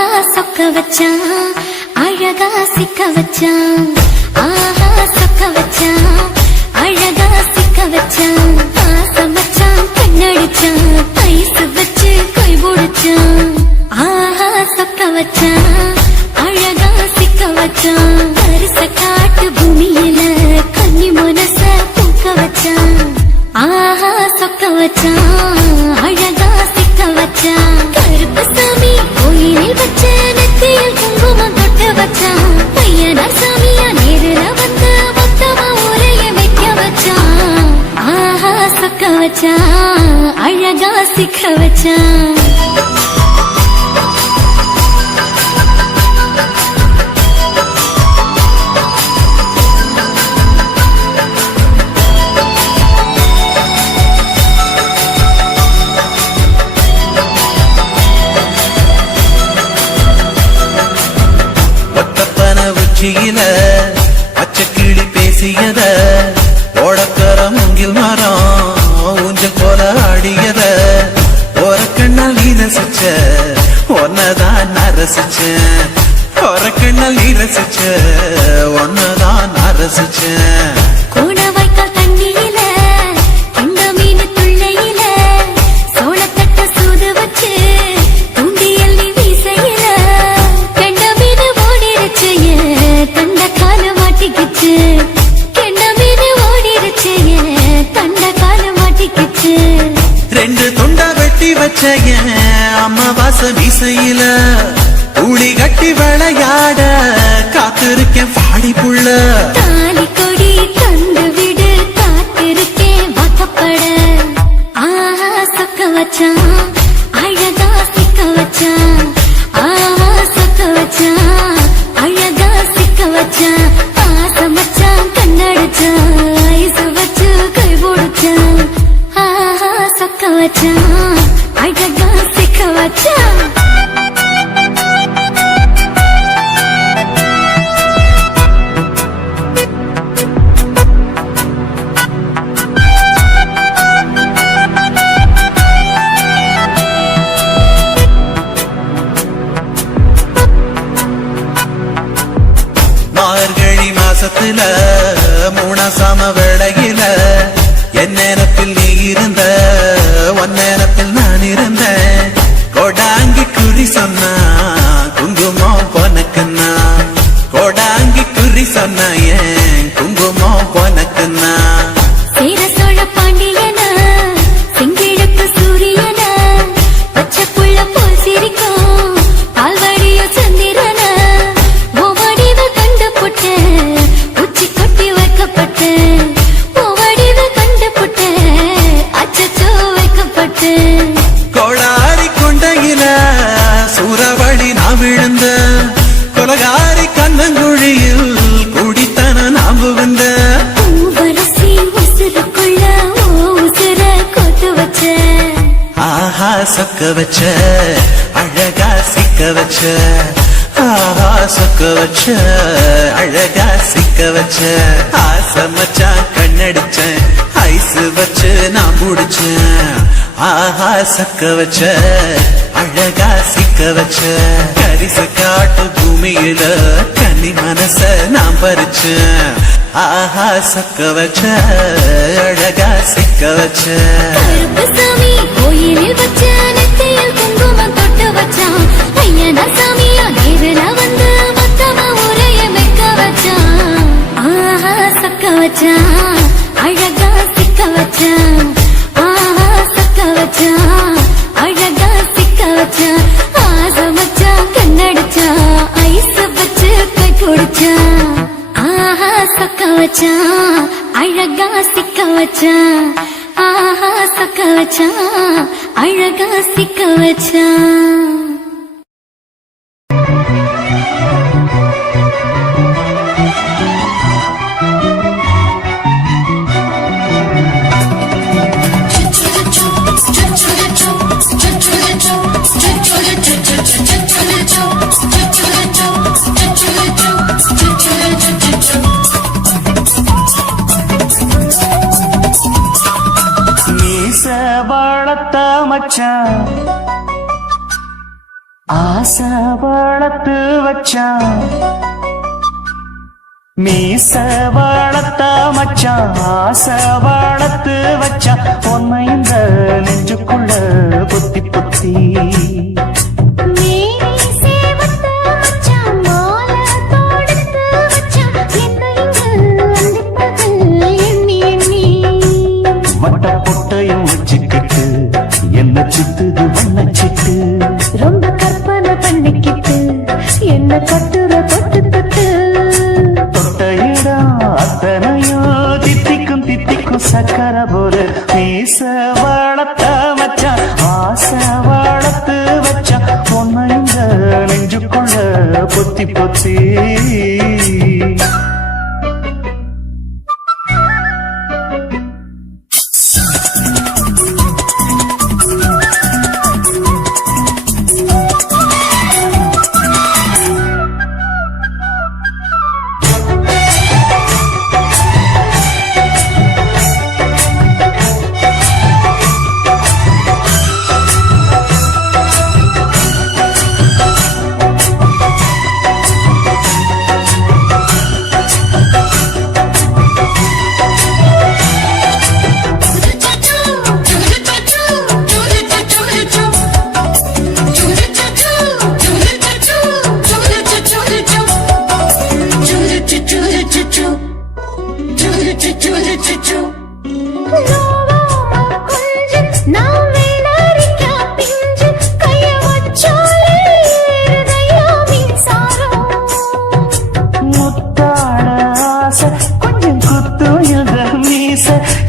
ஆஹா சொக்க வச்சான் அழகா சிக்க வச்சான். ஆஹா சொக்க வச்சான் அழகா சிக்க வச்சான். ஆசமச்சான் கண்ணடிச்சான் ஐசு வச்சு கை பிடிச்சான். ஆஹா சொக்க வச்சான் அழகா சிக்க வச்சான். அரிச காட்டு பூமியில கன்னி மனச பூக்க வச்சான். ஆஹா சொக்க வச்சான் அழகா சிக்க வச்சான். கருப்பு சாமி கோயிலில் வச்ச நெத்தியில் குங்குமம் தொட்டு வச்சான். பையனா சாமியா நேரில் வந்து மொத்தமா ஊரைய வைக்க வச்சான். ஆஹா சொக்க வச்சான் அழகா சிக்க வச்சான். உச்சியில பச்சை கிளி பேசியத ஓடக்கர மூங்கில் மரம் ஊஞ்சல் போல ஆடியத ஒரு கண்ணால் நீ ரசிச்ச ஒன்னதான் நான் ரசிச்சேன். ஒரு கண்ணால் நீ ரசிச்ச ஒன்னதான் நான் ரசிச்சேன். கோண வாய்க்கால் தண்ணியில கண்ட மீன் துள்ளையில சோளத்தட்ட சூது வச்சு தூண்டியல் நீ வீசையில கண்ட மீன் ஓடிருச்சு தண்ட கால மாட்டிக்கிச்சு. கண்ட மீன் ஓடிருச்சு தண்ட கால மாட்டிக்கிச்சு. ரெண்டு துண்டா வெட்டி வச்ச அம்மாவாச வீசையில ஊழி கட்டி விளையாட காத்திருக்கேன் பாடி புள்ள. தாலி கொடி தந்து விடு காத்திருக்கேன் வாக்கப்பட. ஆஹா சொக்க வச்சான் அழகா சிக்க வச்சான். ஆஹா சொக்க வச்சான் அழகா சிக்க வச்சான். ஆசமச்சான் கண்ணடிச்சான் ஐசு வச்சு கை பிடிச்சான். ஆஹா சொக்க வச்சான் அழகா சிக்க வச்சான். மார்கழி மாசத்துல மூணாசாம வேளையில என் நேரத்தில் நீ இருந்த உன் நேரத்தில் நான் இருந்தேன். கொடாங்கி குறி சொன்னா குங்குமம் பொனக்குன்னா. கொடாங்கி குறி சொன்னா ஏன் குங்குமம் பொனக்குன்னா. சேர சோழ பாண்டியன செங்கிழக்கு சூரியன பச்சை புள்ள போல் சிரிக்கும் பால்வடிய சந்திரன ஓவடிவ கண்டு புட்ட உச்சி கொட்டி வைக்கப்பட்டு. ஓவடிவ கண்டு புட்ட அச்சச்சோ வைக்கப்பட்டு. கோடாரி கொண்டையில சூறாவளி நான் விழுந்த கொலகாரி கண்ணங்குழியில் குடித்தன நாம் விழுந்த. பூவரசி உசுருக்குள்ள உசுர கொத்து வச்ச. ஆஹா சொக்க வச்ச அழகா சிக்க வச்ச. ஆஹா சொக்க வச்ச அழகா சிக்க வச்ச. ஆசமச்சான் கண்ணடிச்சேன் ஐசு வச்சு நான் முடிச்சேன். ஆஹா சொக்க வச்ச அழகா சிக்க வச்ச. கரிச காட்டு பூமியில கன்னி மனச நான் பறிச்சேன். ஆஹா சொக்க வச்ச அழகா சிக்க வச்ச. கருப்பு சாமி கோயிலில் வச்ச நெத்தியில் குங்குமம் தொட்டு வச்சான். ஐயனா சாமியா நேரில் வந்து மொத்தமா ஊரைய வைக்க வச்சான். ஆஹா சொக்க வச்சான் அழகா சிக்க வச்சான். ஆஹா சொக்க வச்சான் அழகா சிக்க வச்சான். ஆசமச்சான் கண்ணடிச்சான் ஐசு வச்சு கை பிடிச்சான். ஆஹா சொக்க வச்சான் அழகா சிக்க வச்சான். ஆஹா சொக்க வச்சான் அழகா சிக்க வச்சான். மீச வளர்த்த மச்சான் ஆசை வளர்த்து வச்சான் மீச வளர்த்த மச்சான் ஆசை வளர்த்து வச்சான் உன்னை இந்த நெஞ்சுக்குள்ள பொத்தி பொத்தி வட்ட பொட்டையும் வச்சுக்கிட்டு என்ன சித்துது வண்ண சிட்டு ரொம்ப கற்பனை பண்ணிக்கிட்டு என்ன கட்டுற தொட்டு தொட்டு தொட்ட இடம் அத்தனையும் தித்திக்கும் தித்திக்கும் சக்கர போல மீச வளர்த்த மச்சான் ஆசை வளர்த்து வச்சான் உன்னை இந்த நெஞ்சுக்குள்ள பொத்தி பொத்தி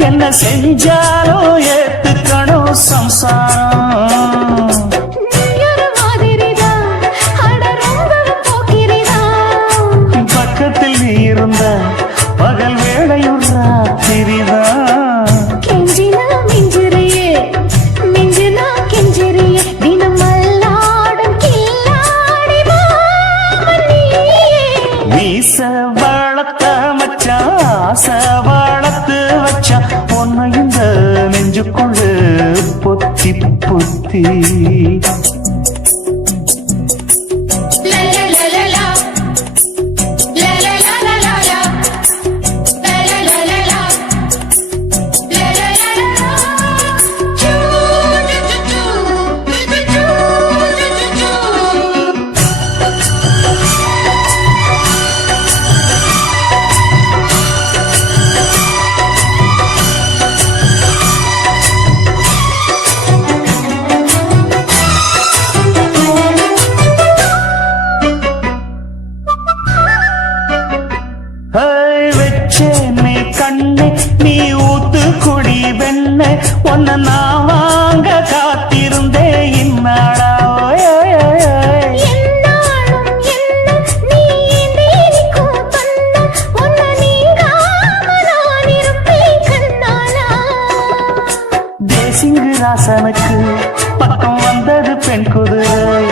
என்ன செஞ்சாலும் ஏத்துக்கணும் சம்சாரம் பக்கத்தில் நீ இருந்த பகல் வேளையும் ராத்திரிதான் கெஞ்சினா மிஞ்சிறியே மிஞ்சினா கெஞ்சிறியே தினம் மல்லாடும் கில்லாடி மீச வளர்த்த மச்சான் ஆசை வளர்த்து வச்சான் உன்னை இந்த நெஞ்சுக்குள்ள பொத்தி பொத்தி வச்சேனே கண்ணே நீ ஊத்து குடி வெண்ண உன்னை நான் வாங்க காத்திருந்தே இந்நாடா தேசிங்கு ராசனுக்கு பக்கம் வந்தது பெண் குதிரை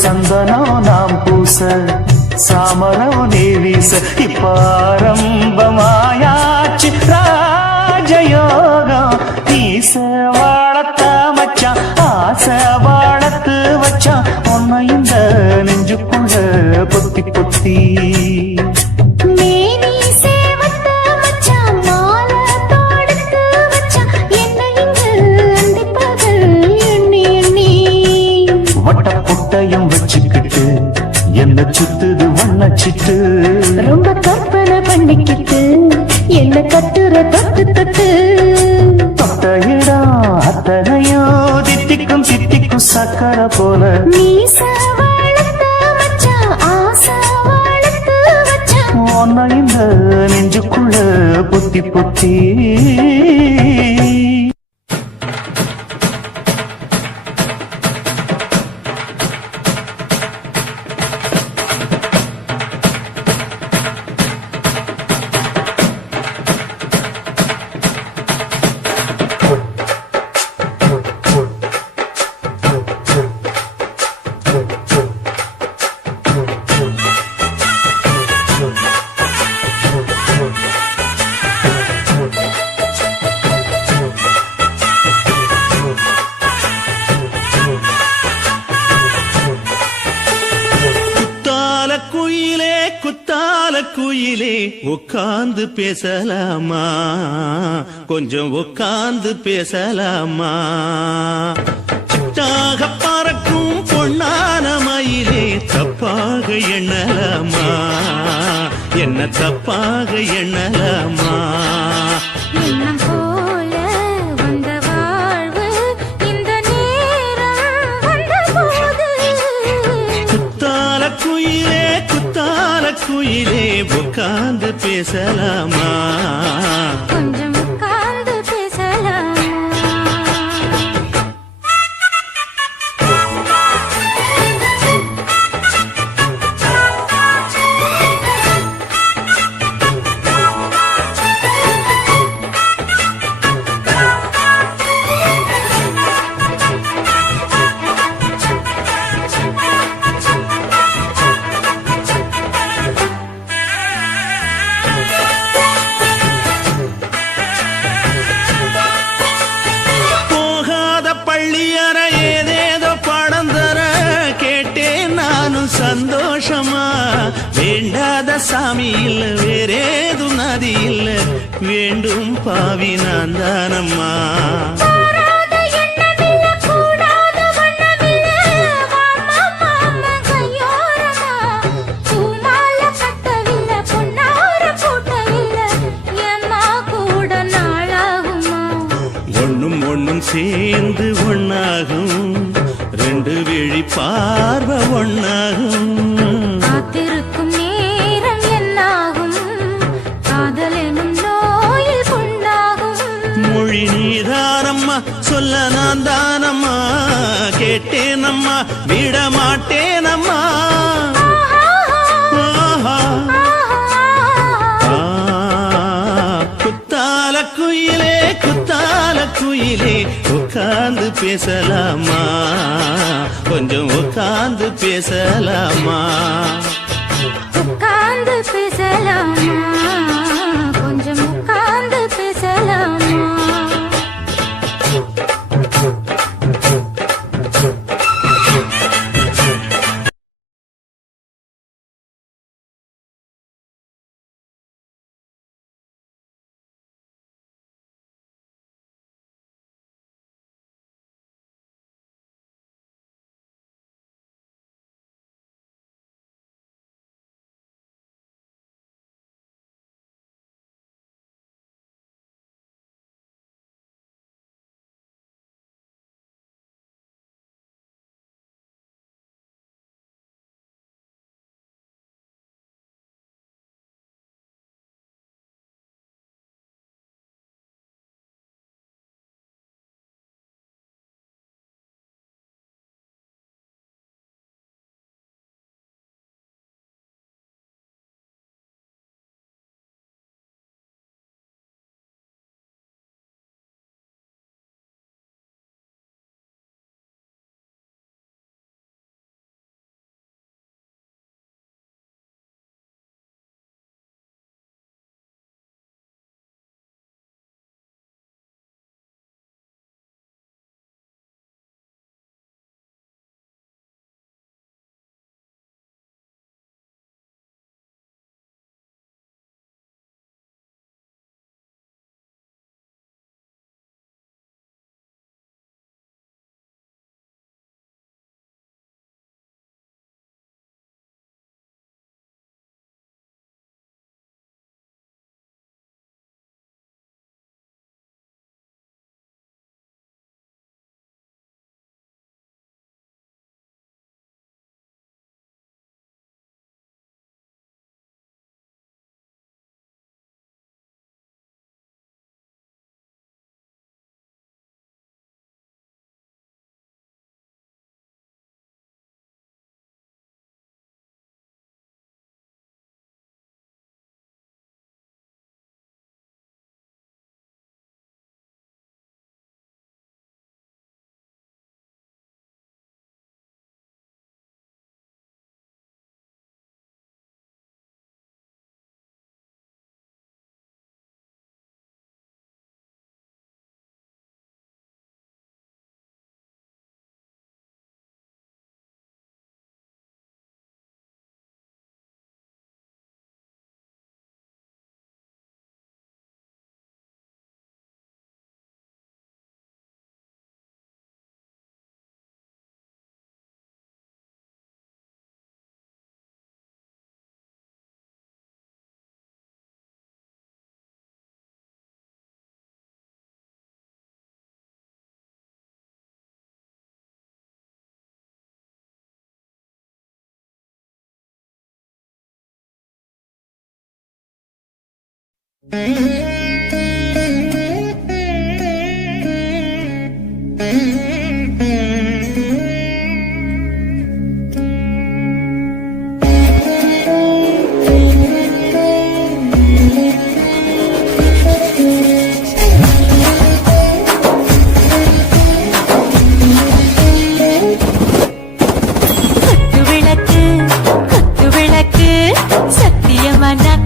சந்தனம் நாம் பூச சாமரம் நீ வீச இப்பாரம்பமாயாச்சு ராஜயோகம் ஈச வாழத்த மச்சான் ஆசை வாழத்து வச்சான் உன்னை இந்த நெஞ்சுக்குள்ள பொத்தி பொத்தி வட்ட பொட்டையும் வச்சுக்கிட்டு என்ன சுத்துது வண்ண சிட்டு ரொம்ப கற்பனை பண்ணிக்கிட்டு என்ன கட்டுற தொட்டு தொட்டு தொட்ட இடம் அத்தனையும் தித்திக்கும் தித்திக்கும் சக்கர போல மீச வளர்த்த மச்சான் ஆசை வளர்த்து வச்சான் உன்னை இந்த நெஞ்சுக்குள்ள பொத்தி பொத்தி குயிலே உட்கார்ந்து பேசலாமா கொஞ்சம் உட்கார்ந்து பேசலாமா சிட்டாக பறக்கும் பொன்னான மயிலே தப்பாக எண்ணலாமா என்ன தப்பாக எண்ணலாமா எண்ணம் போல வந்த வாழ்வு இந்த நேரம் வந்தபோது குத்தால குயிலே உட்கார்ந்து பேசலாமா கொஞ்சம் உட்கார்ந்து பேசலாமா போகாத பள்ளியற ஏதேதோ பாடம் தர கேட்டேன் நானும் சந்தோஷமா வேண்டாத சாமி இல்ல வேறேதும் நதி இல்ல வேண்டும் பாவி நான் தானம்மா கூடாத எண்ணமில்ல கூடாத வண்ணமில்ல மாமா மாமா கையோரமா பூமால கட்டவில்ல பொன்னார கூட்டவில்ல ஏம்மா கூட நாளாகுமா ஒண்ணும் சேர்ந்து ஒண்ணாகும் ரெண்டு விழி பார்வை ஒண்ணாகும் காத்திருக்கும் நேரம் என்னாகும் காதல் எனும் நோயில் புண்ணாகும் மொழி நீதானம்மா சொல்ல நான் தானம்மா கேட்டேனம்மா விட மாட்டேனம்மா ஆஹா. குத்தால குயிலே உட்கார்ந்து பேசலாமா கொஞ்சம் உட்கார்ந்து பேசலாமா உட்கார்ந்து பேசலாமா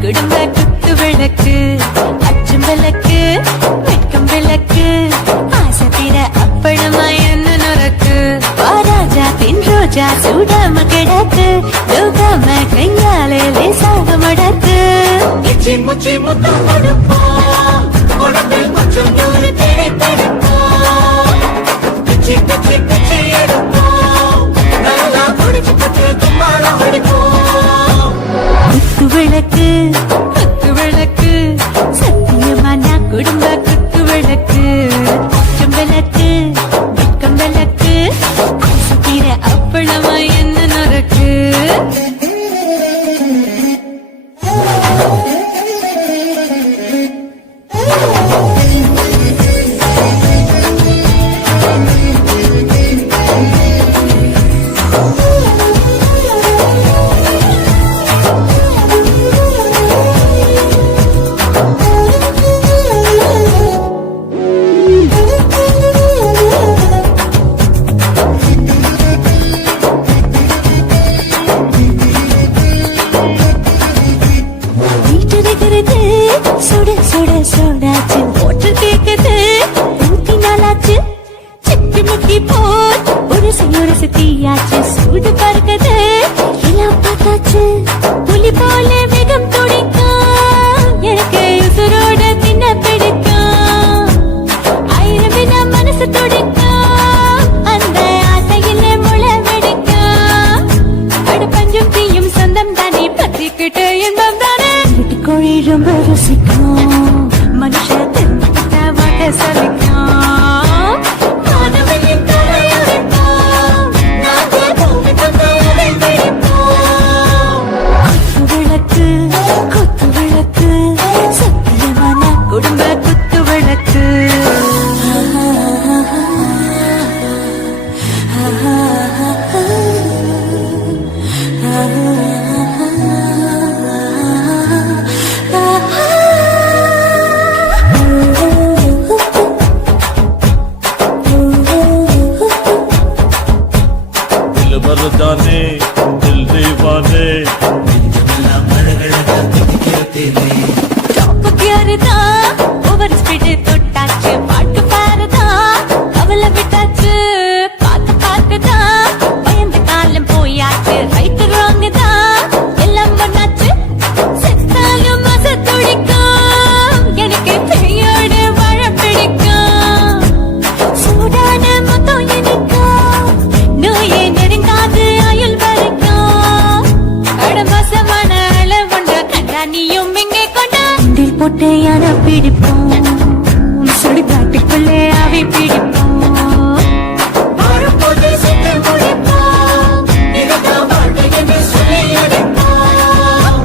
குடும்ப குத்து விளக்கு அச்சும் விளக்கு வெட்கம் விளக்கு ஆசை தீர அப்பளமா என்ன நுறக்கு ராஜா தின் ரோஜா சூடாம கிடக்கு தூக்காம கையாலே லேசாக மடக்கு இச்சி முச்சி முத்தம் கொடுப்போம் உடம்பில் கொஞ்சம் நூறு தேடி தடுப்போம் பிச்சி பிச்சி பிச்சி எடுப்போம் நல்லா குடிச்சு பட்டு தும்பாரம் அடிப்போம் குத்து விளக்கு குத்து விளக்கு சத்தியமான குடும்ப குத்து விளக்கு அச்சும் விளக்கு வெட்கம் விளக்கு ஆசை தீர அப்பளமா என்ன நுறக்கு சுட சுட சுடாச்சு போட்டு தேக்குது ஊத்தி நாளாச்சு சிப்பி முக்கி போல் ஒரு தீயாச்சு சூடு பறக்குது எல்லாம் பார்த்தாச்சு புலி போல வேகம் துடிக்கும் எனக்கு உசுரோட தின்ன பிடிக்கும் ஆயிரம் வினா மனசு துடிக்கும் அந்த ஆசையில முளை வெடிக்கும் அடு பஞ்சும் தீயும் சொந்தம் தானே பத்திக்கிட்டு இன்பம் தானே கோழி ரொம்ப ருசிக்கும் மனுஷ தெரிஞ்சுக்கிட்ட வாட்ட சலிக்கும் மாணவனின் தலையடிப்போம் நாங்கள் பூமி தந்தையதை பிடிப்போம் குத்து விளக்கு சத்தியமான குடும்ப குத்து விளக்கு मर्दाने दिल दीवाने ஓவர் ஸ்பீடு தொட்டாச்சு பாட்டு பாருதா அவளை விட்டாச்சு பார்த்து பார்த்துதான் பயந்து காலம் போயாச்சு ரைட்டு ராங்கு தான் எல்லாம் பண்ணாச்சு செத்தாலும் மச துடிக்கும் எனக்கு பெரியோடு வாழ பிடிக்கும் சூடான மொத்தம் எனக்கும் நோயே நெருங்காது ஆயுள் வரைக்கும் கடமசமான அளவுண்ட கண்டா நீயும் இங்கே கொண்டா போட்டு யானை பிடிப்போம் சுடுகாட்டுக்குள்ளே அவை பிடிப்போம் வரும்போது சென்று முடிப்போம் இதுதான் வாழ்க்கை என்று சொல்லி அடிப்போம்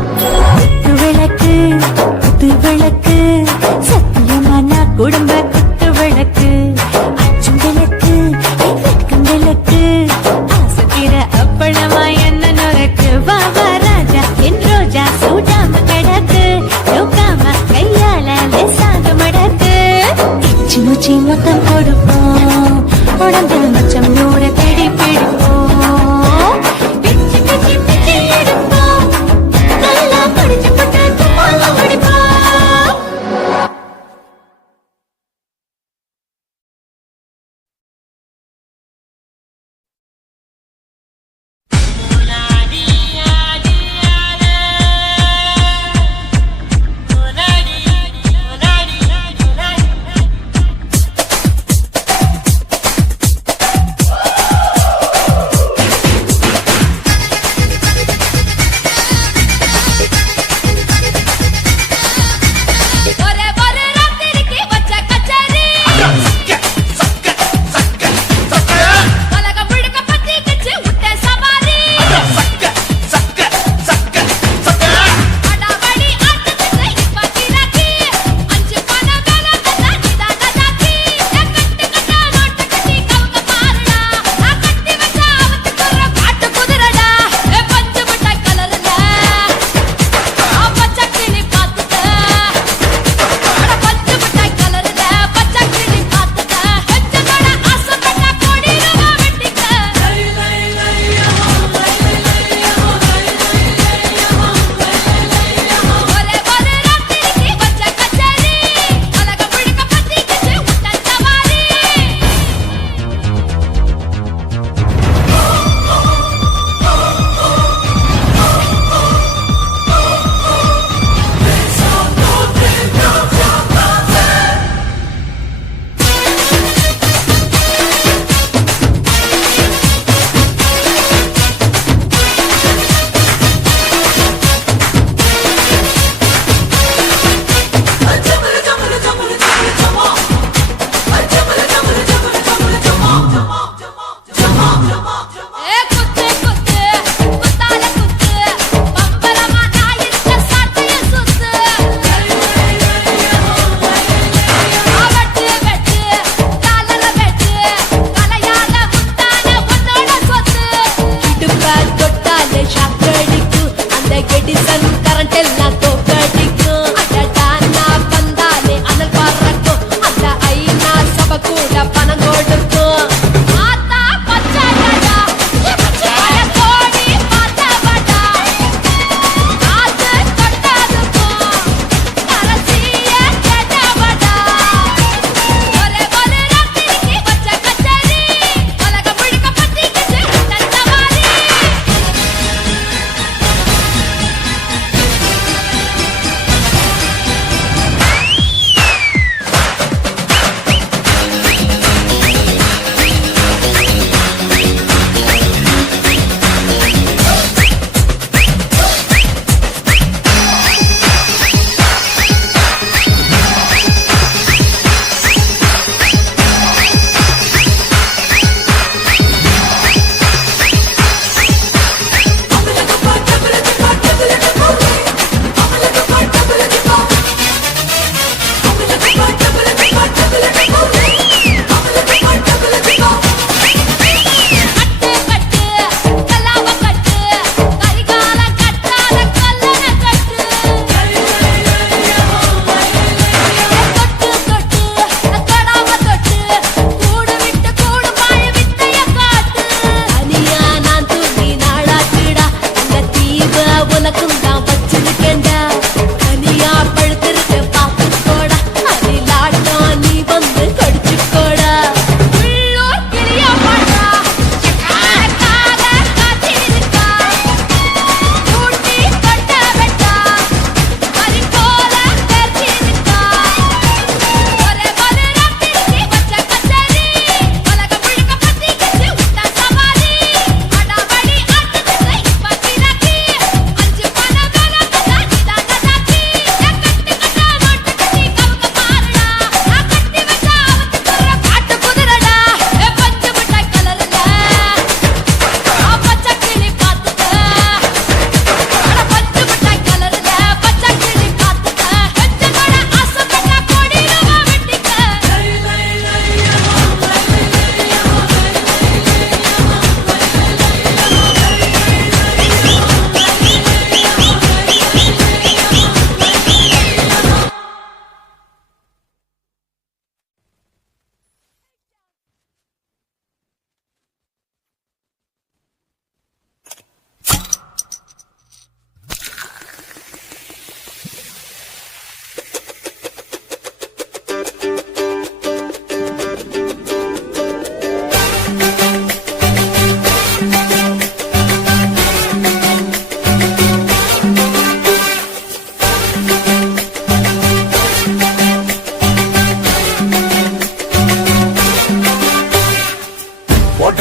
குத்து விளக்கு சத்தியமான குடும்ப குத்து விளக்கு அச்சும் விளக்கு வெட்கம் விளக்கு ஆசை தீர அப்பளமா என்ன நுறக்கு வா ராஜா என் ரோஜா சூடாம கிடக்கு தூக்காம கையால லேசாக மடக்கு இச்சி முச்சி மொத்தம் கொடுப்போம் உடம்பில் மச்சம் நூற தேடி பிடிப்போம் பிச்சி பிச்சி பிச்சி எடுப்போம் நல்லா படிச்சு பட்டு தும்பாலம் அடிப்போம்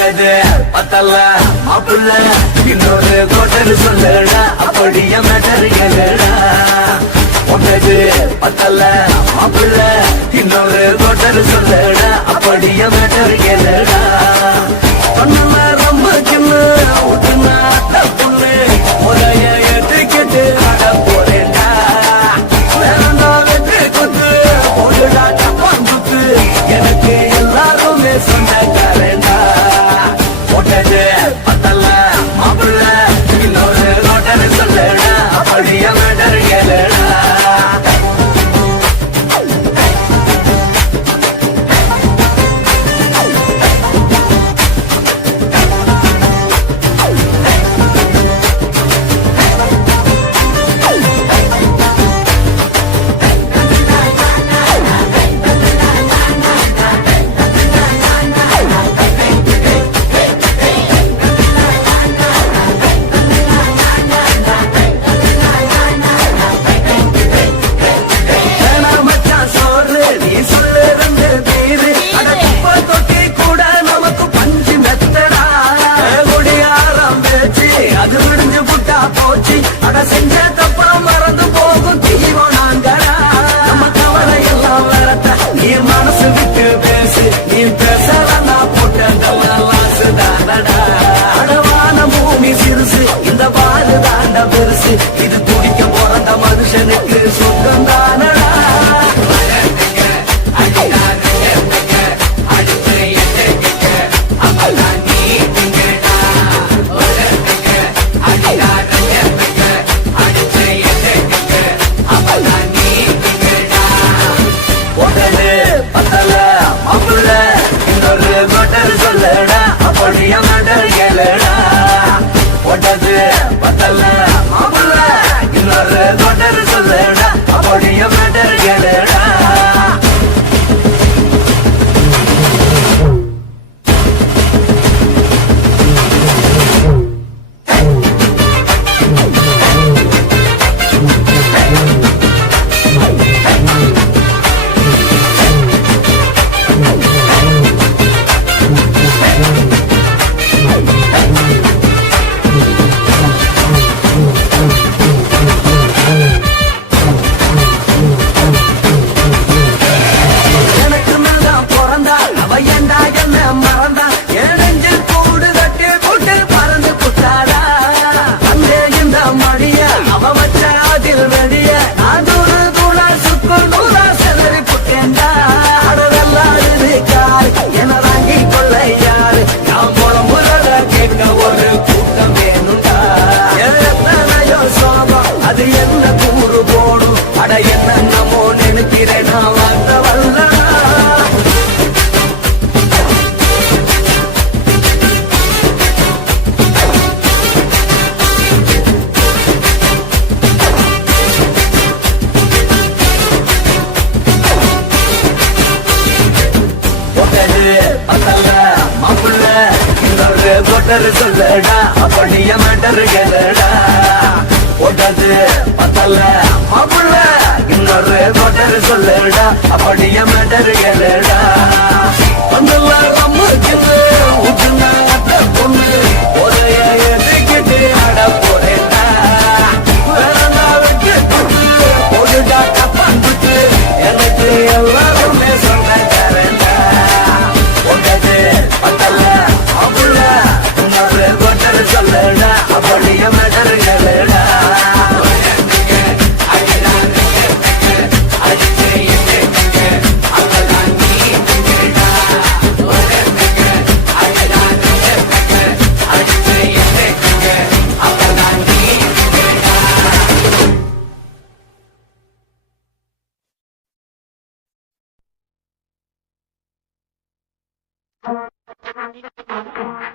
போட்டது பத்தல மாப்பிள்ள இன்னொரு கோட்டல் சொல்லடா அப்படிய மேட்டர் கேளுடா போட்டது பத்தல மாப்பிள்ள இன்னொரு கோட்டல் சொல்லடா அப்படிய மேட்டர் கேளுடா பண்ணல ரொம்ப சின்ன ஊட்டுனா தப்புன்னு முறைய ஏற்றுக்கிட்டு ஆட போறேன்டா வேறண்டா வெற்றி குத்து போடுடா டப்பான் குத்து எனக்கு எல்லாருமே சொந்தக்காரண்டா போட்டது பத்தல மாப்பிள்ள இன்னொரு ரோட்டர் சொல்லடா அப்படிய மேட்டர் கேளுடா செஞ்ச தப்பா மறந்து போகும் தீவம் நாங்களா நம்ம கவலை எல்லாம் வரத்த நீ மனசு விட்டு பேசு நீ பேசலாம் போட்டு தாண்டா அடவான பூமி சிறுசு இந்த பாரு தாண்ட பெருசு இது துடிக்க பிறந்த மனுஷனுக்கு சொந்தம் தானடா சொல்லடா அப்படிய மேட்டர் கேளுடா போட்டது பத்தல மாப்பிள்ள இன்னொரு கோட்டர் சொல்லடா அப்படிய மேட்டர் கேளுடா ஒரு கூட்டம் வேணுண்டா எத்தனையோ சோகம் அது என்ன கூறு போடும் அட என்னமோ நினைக்கிறேன் நான் வந்த வல்லடா மாப்பிள்ள இன்னொரு கோட்டர் சொல்லடா அப்படிய மேட்டர் கேளுடா போட்டது பத்தல மாப்பிள்ள இன்னொரு கோட்டர் சொல்லடா அப்படிய மேட்டர் கேளுடா பந்தல்ல ரம்முக்கு ஊத்துனா அத்த பொண்ணு ஒரைய ஏத்திக்கிட்டு ஆட போறேன்டா வேறண்டா வெட்டி குத்து போடுடா டப்பான் குத்து எனக்கு எல்லாருமே சொந்தக்காரண்டா போட்டது பத்தல மாப்பிள்ள இன்னொரு கோட்டர் சொல்லடா அப்படிய மேட்டர் கேளுடா Thank you.